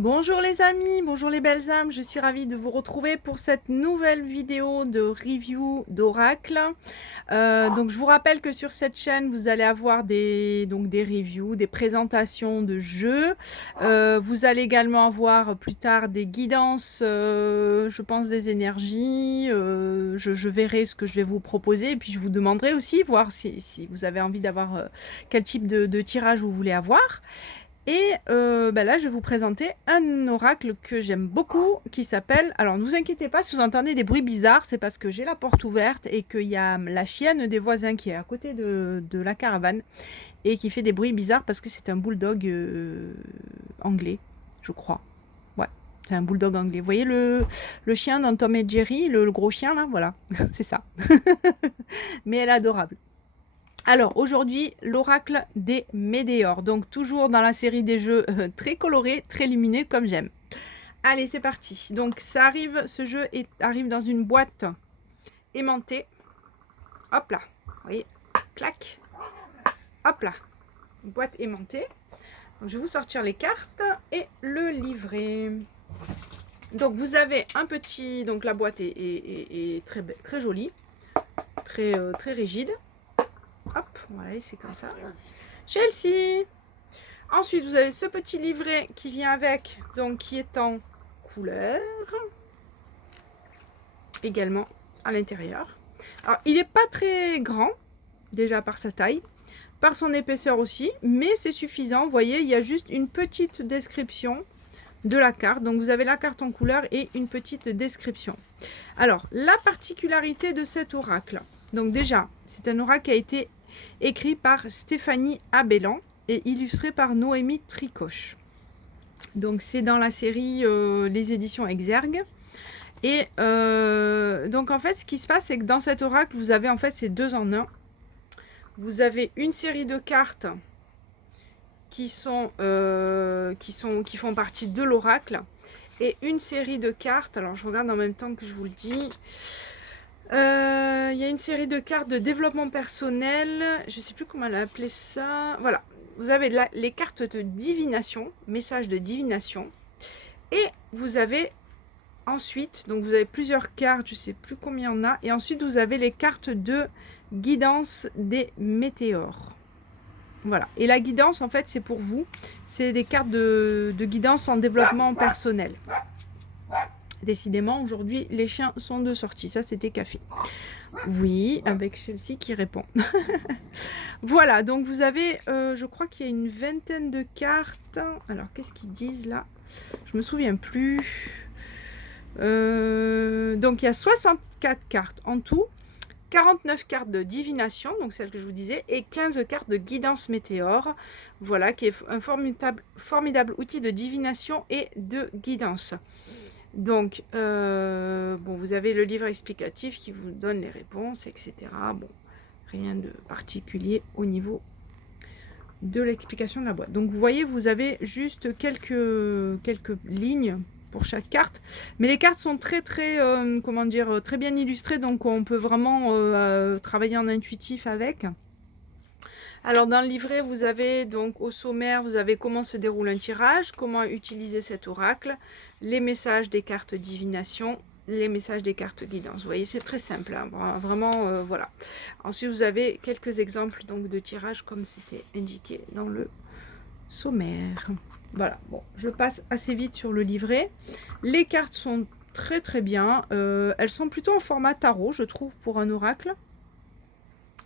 Bonjour les amis, bonjour les belles âmes, je suis ravie de vous retrouver pour cette nouvelle vidéo de review d'oracle. Donc je vous rappelle que sur cette chaîne vous allez avoir des reviews, des présentations de jeux. Vous allez également avoir plus tard des guidances, je pense des énergies. Je verrai ce que je vais vous proposer et puis je vous demanderai aussi voir si vous avez envie d'avoir quel type de tirage vous voulez avoir. Et là, je vais vous présenter un oracle que j'aime beaucoup, qui s'appelle... Alors, ne vous inquiétez pas si vous entendez des bruits bizarres, c'est parce que j'ai la porte ouverte et qu'il y a la chienne des voisins qui est à côté de la caravane et qui fait des bruits bizarres parce que c'est un bulldog anglais, je crois. Ouais, c'est un bulldog anglais. Vous voyez le chien dans Tom et Jerry, le gros chien là, voilà, c'est ça. Mais elle est adorable. Alors aujourd'hui, l'oracle des météores, donc toujours dans la série des jeux très colorés, très lumineux comme j'aime. Allez, c'est parti. Donc ça arrive, ce jeu arrive dans une boîte aimantée. Hop là, vous voyez, clac, hop là, une boîte aimantée. Donc, je vais vous sortir les cartes et le livret. Donc vous avez un petit, donc la boîte est très, très jolie, très rigide. Hop, voilà, c'est comme ça. Chelsea. Ensuite, vous avez ce petit livret qui vient avec, donc qui est en couleur, également à l'intérieur. Alors, il n'est pas très grand, déjà par sa taille, par son épaisseur aussi, mais c'est suffisant. Vous voyez, il y a juste une petite description de la carte. Donc, vous avez la carte en couleur et une petite description. Alors, la particularité de cet oracle. Donc déjà, c'est un oracle qui a été écrit par Stéphanie Abellan et illustré par Noémie Tricoche. Donc c'est dans la série les éditions Exergue. Et donc en fait ce qui se passe c'est que dans cet oracle vous avez en fait ces deux en un. Vous avez une série de cartes qui font partie de l'oracle et une série de cartes, alors je regarde en même temps que je vous le dis. Il y a une série de cartes de développement personnel, je ne sais plus comment elle a appelé ça. Voilà, vous avez les cartes de divination, message de divination. Et vous avez ensuite, donc vous avez plusieurs cartes, je ne sais plus combien il y en a. Et ensuite vous avez les cartes de guidance des météores. Voilà, et la guidance en fait c'est pour vous. C'est des cartes de guidance en développement personnel. Décidément, aujourd'hui, les chiens sont de sortie. Ça, c'était café. Oui, avec Chelsea qui répond. Voilà, donc vous avez, je crois qu'il y a une vingtaine de cartes. Alors, qu'est-ce qu'ils disent là? Je me souviens plus. Donc, il y a 64 cartes en tout. 49 cartes de divination, donc celle que je vous disais, et 15 cartes de guidance météore. Voilà, qui est un formidable outil de divination et de guidance. Donc, bon, vous avez le livre explicatif qui vous donne les réponses, etc. Bon, rien de particulier au niveau de l'explication de la boîte. Donc, vous voyez, vous avez juste quelques lignes pour chaque carte. Mais les cartes sont très, comment dire, très bien illustrées. Donc, on peut vraiment travailler en intuitif avec. Alors dans le livret, vous avez donc au sommaire, vous avez comment se déroule un tirage, comment utiliser cet oracle, les messages des cartes divination, les messages des cartes guidance. Vous voyez, c'est très simple, hein, vraiment, voilà. Ensuite, vous avez quelques exemples donc de tirage comme c'était indiqué dans le sommaire. Voilà, bon, je passe assez vite sur le livret. Les cartes sont très bien. Elles sont plutôt en format tarot, je trouve, pour un oracle.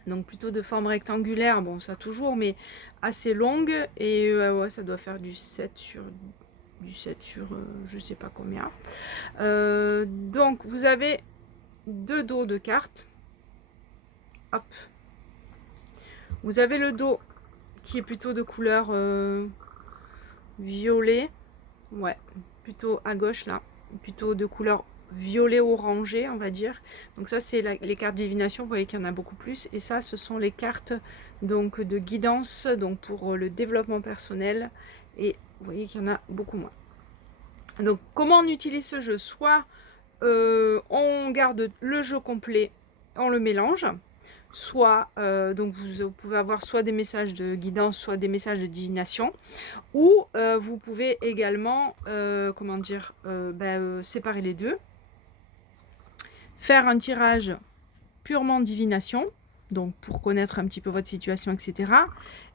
Donc plutôt de forme rectangulaire, bon ça toujours, mais assez longue. Et ouais, ça doit faire du 7 sur je sais pas combien. Donc vous avez deux dos de cartes. Hop. Vous avez le dos qui est plutôt de couleur violet. Ouais, plutôt à gauche là. Plutôt de couleur violet orangé, on va dire. Donc ça c'est les cartes divination, vous voyez qu'il y en a beaucoup plus. Et ça ce sont les cartes donc de guidance, donc pour le développement personnel. Et vous voyez qu'il y en a beaucoup moins. Donc comment on utilise ce jeu? Soit on garde le jeu complet, on le mélange, soit, donc vous pouvez avoir soit des messages de guidance, soit des messages de divination, ou vous pouvez également, comment dire, séparer les deux, faire un tirage purement divination, donc pour connaître un petit peu votre situation, etc.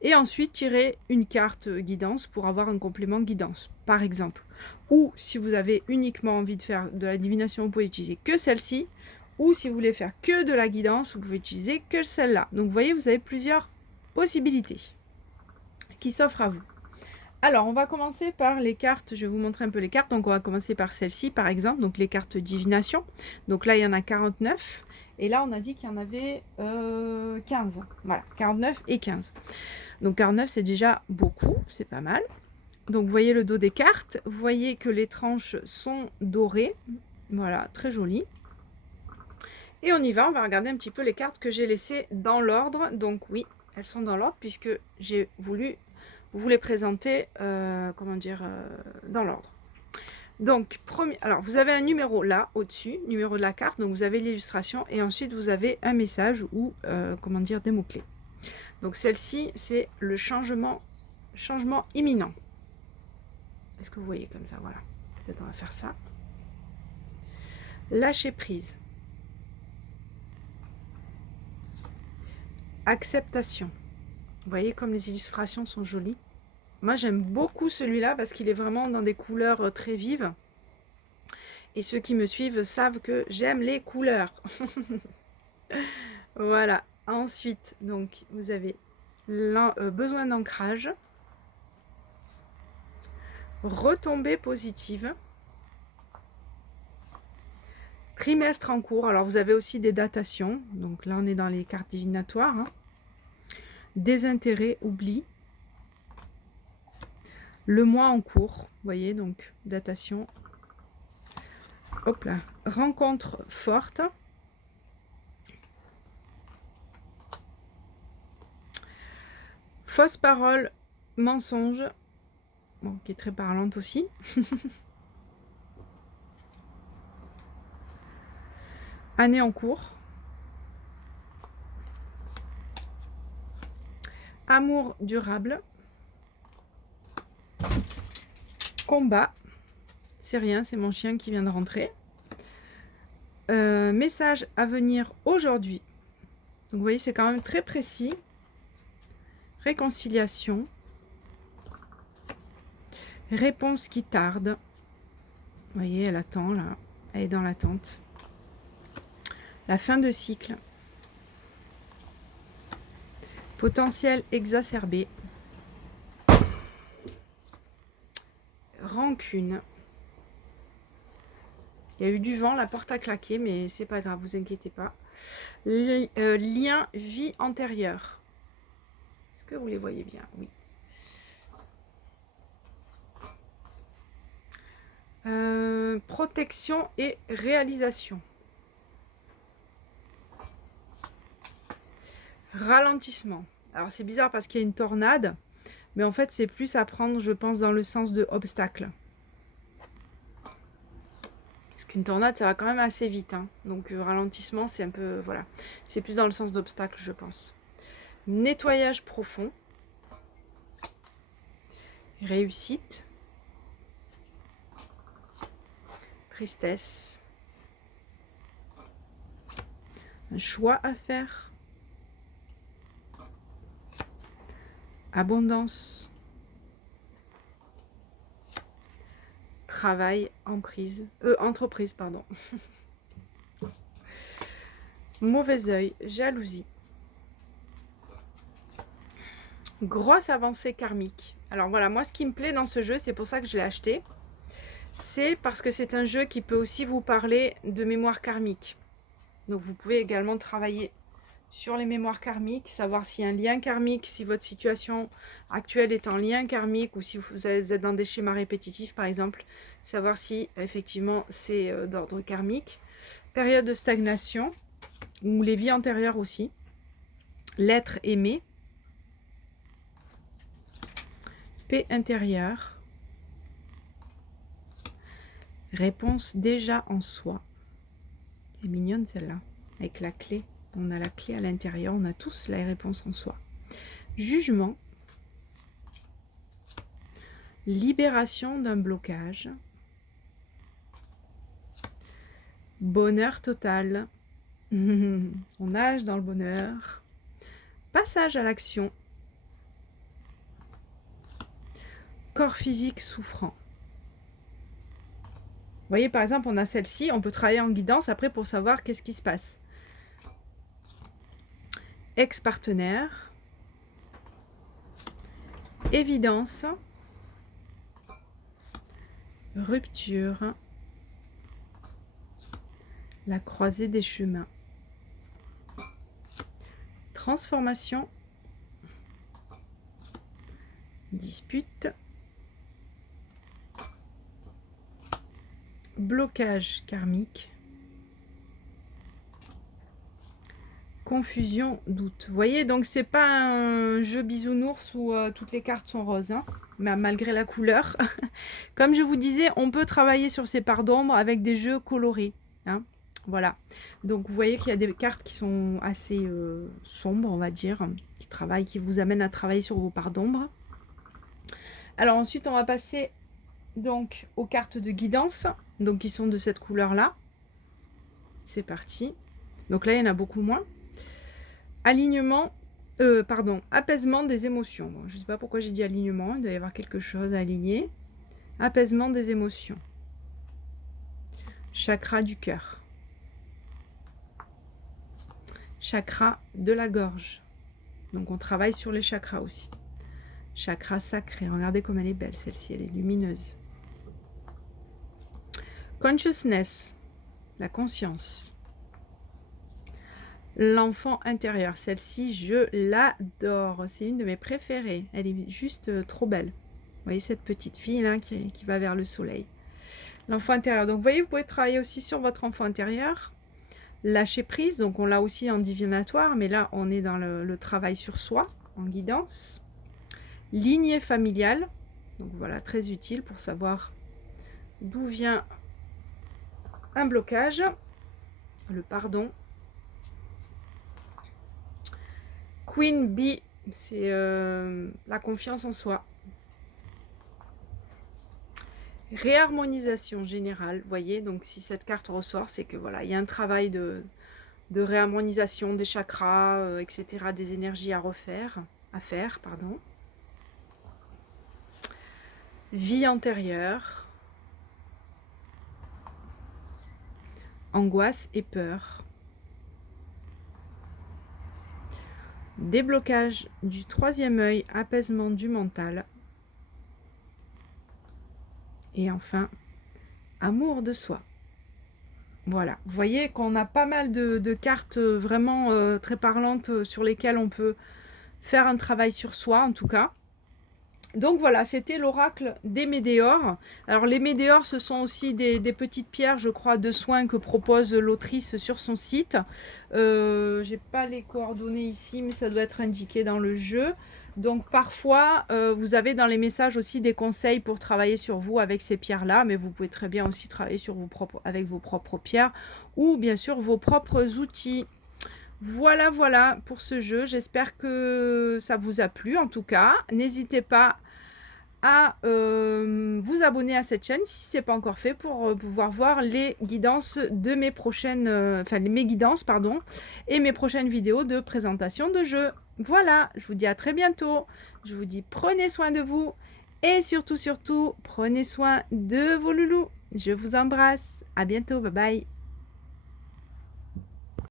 Et ensuite tirer une carte guidance pour avoir un complément guidance, par exemple. Ou si vous avez uniquement envie de faire de la divination, vous pouvez utiliser que celle-ci. Ou si vous voulez faire que de la guidance, vous pouvez utiliser que celle-là. Donc vous voyez, vous avez plusieurs possibilités qui s'offrent à vous. Alors, on va commencer par les cartes. Je vais vous montrer un peu les cartes. Donc, on va commencer par celle-ci, par exemple. Donc, les cartes divination. Donc là, il y en a 49. Et là, on a dit qu'il y en avait 15. Voilà, 49 et 15. Donc, 49, c'est déjà beaucoup. C'est pas mal. Donc, vous voyez le dos des cartes. Vous voyez que les tranches sont dorées. Voilà, très joli. Et on y va. On va regarder un petit peu les cartes que j'ai laissées dans l'ordre. Donc, oui, elles sont dans l'ordre puisque j'ai voulu vous les présenter, dans l'ordre. Donc, alors vous avez un numéro là, au-dessus, numéro de la carte, donc vous avez l'illustration, et ensuite vous avez un message ou, des mots-clés. Donc celle-ci, c'est le changement imminent. Est-ce que vous voyez comme ça? Voilà. Peut-être on va faire ça. Lâcher prise. Acceptation. Vous voyez comme les illustrations sont jolies. Moi, j'aime beaucoup celui-là parce qu'il est vraiment dans des couleurs très vives. Et ceux qui me suivent savent que j'aime les couleurs. Voilà. Ensuite, donc, vous avez besoin d'ancrage. Retombée positive. Trimestre en cours. Alors, vous avez aussi des datations. Donc là, on est dans les cartes divinatoires. Hein. Désintérêt, oubli. Le mois en cours. Vous voyez, donc, datation. Hop là. Rencontre forte. Fausse parole, mensonge. Bon, qui est très parlante aussi. Année en cours. Amour durable. Combat. C'est rien, c'est mon chien qui vient de rentrer. Message à venir aujourd'hui. Donc vous voyez, c'est quand même très précis. Réconciliation. Réponse qui tarde. Vous voyez, elle attend là. Elle est dans l'attente. La fin de cycle. Potentiel exacerbé. Rancune. Il y a eu du vent, la porte a claqué, mais c'est pas grave, vous inquiétez pas. Lien vie antérieure. Est-ce que vous les voyez bien? Oui. Protection et réalisation. Ralentissement. Alors c'est bizarre parce qu'il y a une tornade, mais en fait c'est plus à prendre, je pense, dans le sens de obstacle. Parce qu'une tornade, ça va quand même assez vite. Hein. Donc ralentissement, c'est un peu... Voilà. C'est plus dans le sens d'obstacle, je pense. Nettoyage profond. Réussite. Tristesse. Un choix à faire. Abondance. Travail, entreprise, pardon. Mauvais œil, jalousie. Grosse avancée karmique. Alors voilà, moi ce qui me plaît dans ce jeu, c'est pour ça que je l'ai acheté. C'est parce que c'est un jeu qui peut aussi vous parler de mémoire karmique. Donc vous pouvez également travailler sur les mémoires karmiques, savoir s'il y a un lien karmique, si votre situation actuelle est en lien karmique ou si vous êtes dans des schémas répétitifs par exemple, savoir si effectivement c'est d'ordre karmique. Période de stagnation ou les vies antérieures aussi. L'être aimé. Paix intérieure. Réponse déjà en soi. Elle est mignonne celle-là, avec la clé. On a la clé à l'intérieur, on a tous la réponse en soi. Jugement. Libération d'un blocage. Bonheur total. On nage dans le bonheur. Passage à l'action. Corps physique souffrant. Vous voyez, par exemple, on a celle-ci, on peut travailler en guidance après pour savoir qu'est-ce qui se passe. Ex-partenaire. Évidence. Rupture. La croisée des chemins. Transformation. Dispute. Blocage karmique. Confusion, doute. Vous voyez, donc c'est pas un jeu bisounours où toutes les cartes sont roses, hein, mais malgré la couleur. Comme je vous disais, on peut travailler sur ces parts d'ombre avec des jeux colorés. Hein, voilà. Donc vous voyez qu'il y a des cartes qui sont assez sombres, on va dire, qui vous amènent à travailler sur vos parts d'ombre. Alors ensuite, on va passer donc aux cartes de guidance, donc qui sont de cette couleur-là. C'est parti. Donc là, il y en a beaucoup moins. Alignement, apaisement des émotions. Bon, je ne sais pas pourquoi j'ai dit alignement, il doit y avoir quelque chose à aligner. Apaisement des émotions. Chakra du cœur. Chakra de la gorge. Donc on travaille sur les chakras aussi. Chakra sacré. Regardez comme elle est belle celle-ci, elle est lumineuse. Consciousness, la conscience. L'enfant intérieur, celle-ci, je l'adore. C'est une de mes préférées. Elle est juste trop belle. Vous voyez cette petite fille là qui va vers le soleil. L'enfant intérieur. Donc vous voyez, vous pouvez travailler aussi sur votre enfant intérieur. Lâcher prise, donc on l'a aussi en divinatoire, mais là on est dans le travail sur soi, en guidance. Lignée familiale. Donc voilà, très utile pour savoir d'où vient un blocage. Le pardon. Queen Bee, c'est la confiance en soi. Réharmonisation générale, vous voyez, donc si cette carte ressort, c'est que voilà, il y a un travail de réharmonisation des chakras, etc., des énergies à faire, pardon. Vie antérieure. Angoisse et peur. Déblocage du troisième œil, apaisement du mental. Et enfin, amour de soi. Voilà, vous voyez qu'on a pas mal de cartes vraiment très parlantes sur lesquelles on peut faire un travail sur soi en tout cas. Donc voilà, c'était l'oracle des météores. Alors les météores, ce sont aussi des petites pierres, je crois, de soins que propose l'autrice sur son site. J'ai pas les coordonnées ici, mais ça doit être indiqué dans le jeu. Donc parfois, vous avez dans les messages aussi des conseils pour travailler sur vous avec ces pierres-là, mais vous pouvez très bien aussi travailler sur avec vos propres pierres ou bien sûr vos propres outils. Voilà, voilà pour ce jeu. J'espère que ça vous a plu en tout cas. N'hésitez pas à vous abonner à cette chaîne si ce n'est pas encore fait pour pouvoir voir les guidances de mes prochaines, mes guidances, pardon, et mes prochaines vidéos de présentation de jeux. Voilà, je vous dis à très bientôt. Je vous dis prenez soin de vous et surtout, prenez soin de vos loulous. Je vous embrasse. À bientôt. Bye bye.